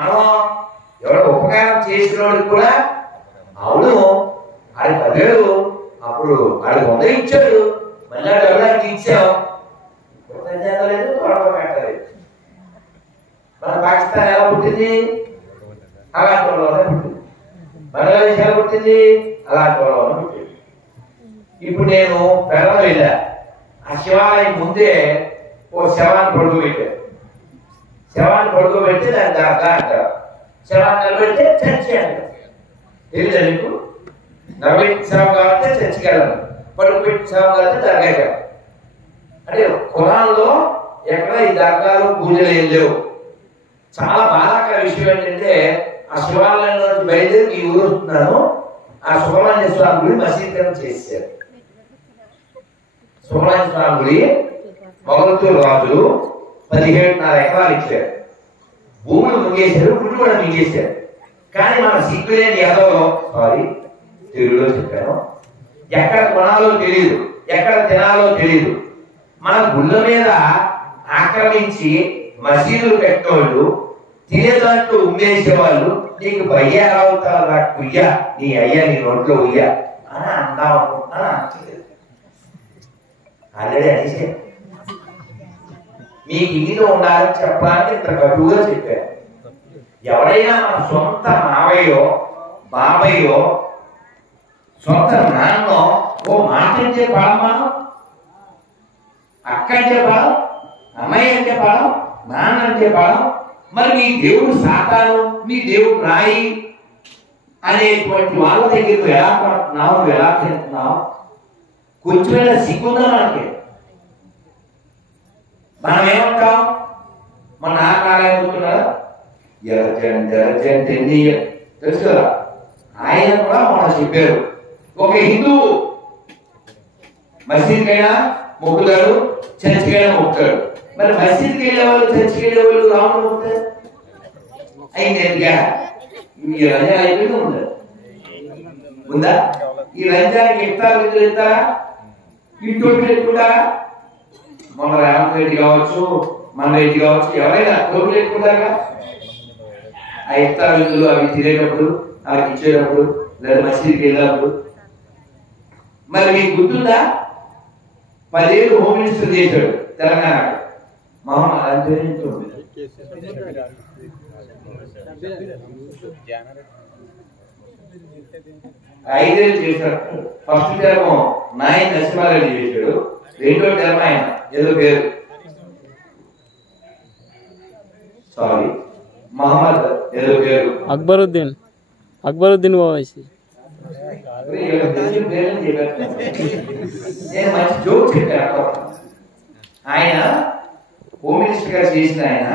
మనం ఎవరో ఉపకారం చేసినోడికి కూడా అవును ఆడి 10,000 అప్పుడు ఆడి 100 ఇచ్చాడు, మళ్ళీ డబ్బులు ఇచ్చావు, లేదు పెట్టలేదు. మన పాకిస్తాన్ ఎలా పుట్టింది? అలాంటి వాళ్ళలోనే పుట్టింది. బంగ్లాదేశ్ ఎలా పుట్టింది? అలాంటి వాళ్ళలోనే పుట్టింది. ఇప్పుడు నేను పెరమ వెళ్ళా, ఆ శివాలయం ముందే ఓ శవాన్ని పడుకోబెట్టారు. శవాన్ని పడుకోబెట్టి దాన్ని దర్గా అంటారు. శవాన్ని నిలబెడితే చర్చి అంటారు. తెలియదా నీకు? నిలబెట్టిన శవం కావాలంటే చర్చికి వెళ్ళాలి, పడుకోబెట్టిన శవం కావాలంటే దర్గా వెళ్ళాలి. అంటే కులాల్లో ఎక్కడ ఈ దర్గాలు పూజలు ఏం లేవు. చాలా బాధాకర విషయం ఏంటంటే ఆ శివాలయంలో బయలుదేరి ఈ ఊరు వస్తున్నాను, ఆ సుబ్రహ్మణ్య స్వామి గుడి మసీద్ చేశారు. సుబ్రహ్మణ్య స్వామి గుడి మొగల్తూరు రాజులు 17.5 ఎకరాలు ఇచ్చారు. భూములు మింగేశారు, గుడి కూడా మింగేశారు. కానీ మన సిగ్గులేని యాదవ్లో, సారీ తెలుగులో చెప్పాను, ఎక్కడ కొనాలో తెలియదు, ఎక్కడ తినాలో తెలియదు. మన గుళ్ళ మీద ఆక్రమించి మసీదులు పెట్టేవాళ్ళు, తినేదాంట్లో ఉమ్మేసేవాళ్ళు, నీకు భయ్య ఎలా అవుతావు రా కుయ్య, నీ అయ్యా నీ నోట్లో ఉయ్య అని అందాం అనుకుంటున్నా. ఆల్రెడీ అనేసే మీకు ఇంటిలో ఉండాలని చెప్పడానికి ఇంత కటువుగా చెప్పారు. ఎవరైనా మన సొంత మావయ్యో బాబయ్యో సొంత నాన్నో ఓ మాట అంటే పాడమ్మా, అక్క అంటే పాడం, అమ్మాయి అంటే పాడం, నాన్న అంటే పాడం. మరి మీ దేవుడు సాతాను, మీ దేవుడు రాయి అనేటువంటి వాళ్ళ దగ్గర ఎలా పడుతున్నావు, ఎలా తింటున్నావు? కొంచెమైనా సిగ్గుందా మనకి? మనం ఏమంటాం? మన నాన్నగారు అనుకున్నారా తెలుసు కదా, ఆయన కూడా మనం చెప్పారు. ఒక హిందువు మసీద్కైనా మొక్కుతాడు, చర్చికైనా మొక్కుతాడు. మరి మసీద్కి వెళ్ళే వాళ్ళు, చర్చికి వెళ్ళే వాళ్ళు రాముడు మొక్కుతారు. అయింది ఎందుగా ఈ రంజా అయిపోయింది ఉందా? ఉందా? ఈ రంజానికి ఇఫ్తార్ విందులు ఇస్తారా? ఇంటోటి పెట్టుకుంటారా? మన రేవంత్ రెడ్డి కావచ్చు, మన రెడ్డి కావచ్చు, ఎవరైనా టోపీ పెట్టుకుంటారా? ఆ ఇఫ్తార్ విందులు అవి తినేటప్పుడు, అవి ఇచ్చేటప్పుడు, లేదా మసీద్కి వెళ్ళినప్పుడు. మరి మీకు గుర్తుందా? 10 ఏళ్ళు హోమ్ మినిస్టర్ చేశాడు తెలంగాణ. మహమ్మద్ అంతరించుంది 5 ఏళ్ళు చేశాడు. ఫస్ట్ టర్మ్ నాయన్ నరసింహారెడ్డి చేశాడు, రెండో టర్మ్ ఆయన ఏదో పేరు సారీ మహమ్మద్ ఏదో పేరు అక్బరుద్దీన్ ఓవైసీ. నేను మంచి జోక్ చెప్పాను. ఆయన హోమ్ మినిస్టర్ గా చేసిన ఆయన